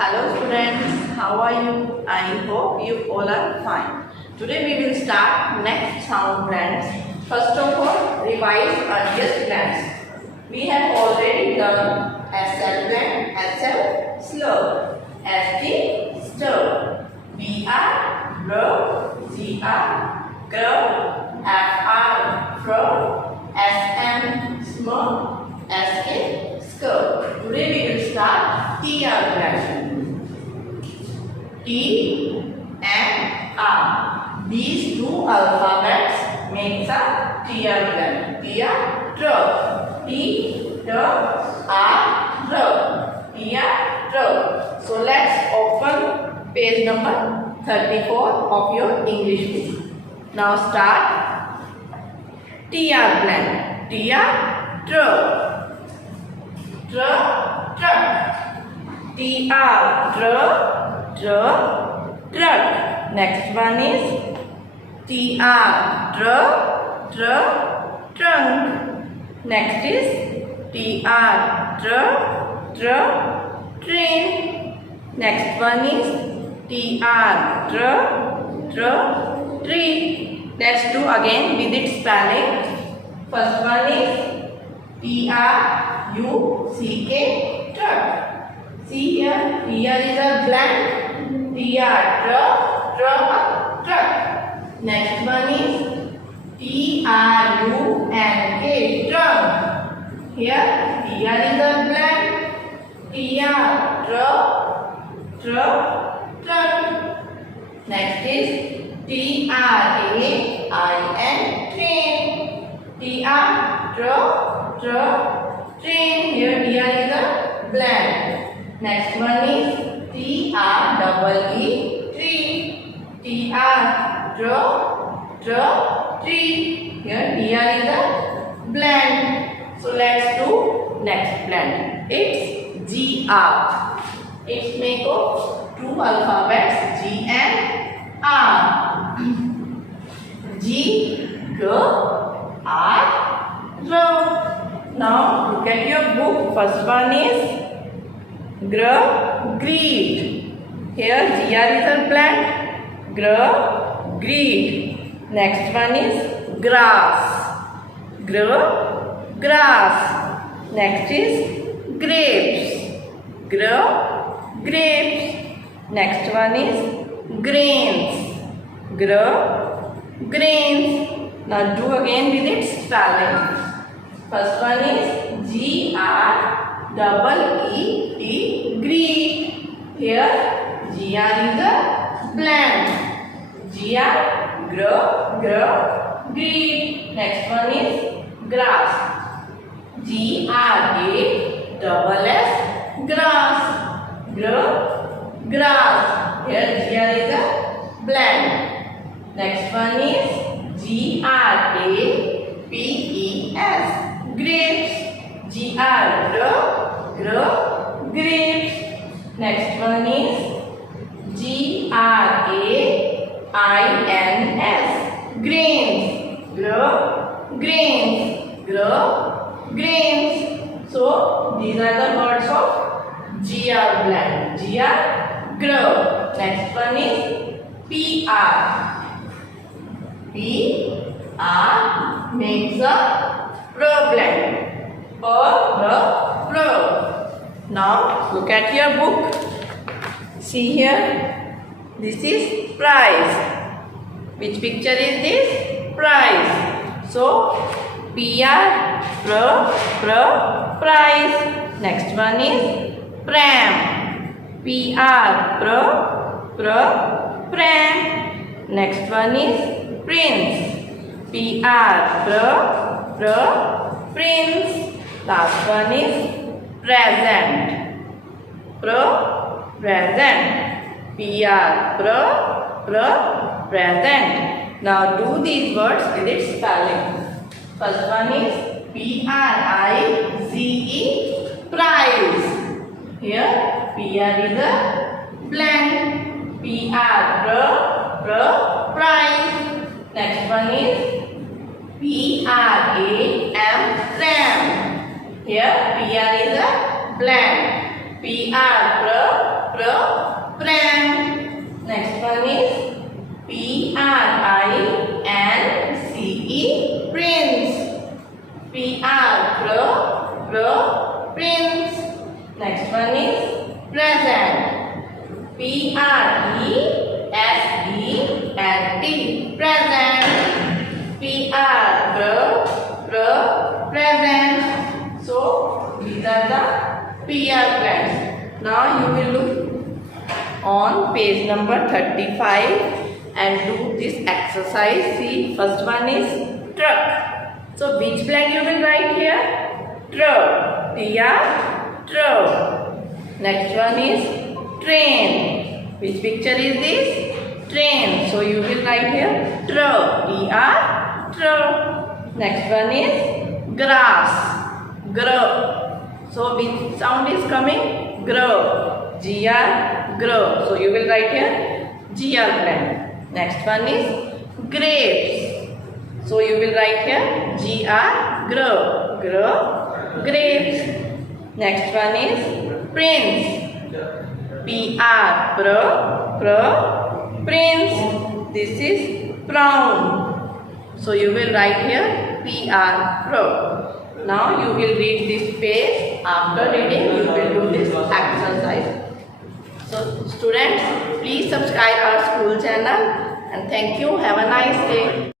Hello students, how are you? I hope you all are fine. Today we will start next sound blends. First of all, revise earliest blends. We have already done SL blend, SL slur, ST stir, BR bro, GR grow, FR fro, SM small, SK skirt. Today we will start TR blend. T and R. These two alphabets makes a TR blend. TR tr. T tr R tr. TR tr. So let's open page number 34 of your English book. Now start TR blend. TR tr. Tr truck. TR tr. Truck. Next one is TR trunk. Next is TR train. Next one is TR tree. Let's do again with its spelling. First one is TRUCK truck. See here, here is a blank. TR truck. Next one is TRUNK trunk. Here is a blank. TR truck. Next is TRAIN train. TR train. Here is a blank. Next one is TREE tree. Tree. Here is a blend. So let's do next blend. It's GR. It's made of two alphabets G and R. G R R. Now look at your book. First one is greet. Here GR is a plant. Greet. Next one is grass. Grass. Next is grapes. Grapes. Next one is grains. Grains. Now do again with its spelling. First one is GREET greet. Here GR is a plant. GR greet. Next one is grass. GRASS grass. Grass. Here GR is a plant. Next one is GRAPES grapes. Grapes. Next one is GRAINS grains. Grains. So these are the words of GR blend. GR grow. Next one is PR. PR makes a problem. Pro. Now look at your book. See here. This is prize. Which picture is this? Prize. So PR prize. Next one is pram. PR pram. Next one is prince. Prince. Last one is present. Present. Present. Now do these words with its spelling. First one is PRIZE prize. Here PR is a blank. Prize. Next one is PRAM. Here PR is a blank. PR Pram. Next one is P-R-I-N-C-E, prince. Prince. Next one is present. P-R-E-S-E-N-T, present. Present. So these are the PR plants. Now you will look on page number 35 and do this exercise. See, first one is truck. So which blank you will write here? Truck. Truck. Next one is train. Which picture is this? Train. So you will write here truck. Truck. Next one is grass. So which sound is coming? Grow. So you will write here GR plant. Next one is grapes. So you will write here GR grapes. Next one is prince. Prince. This is brown. So you will write here pro. Now you will read this page. After reading, you will do this exercise. So students, please subscribe our school channel and thank you. Have a nice day.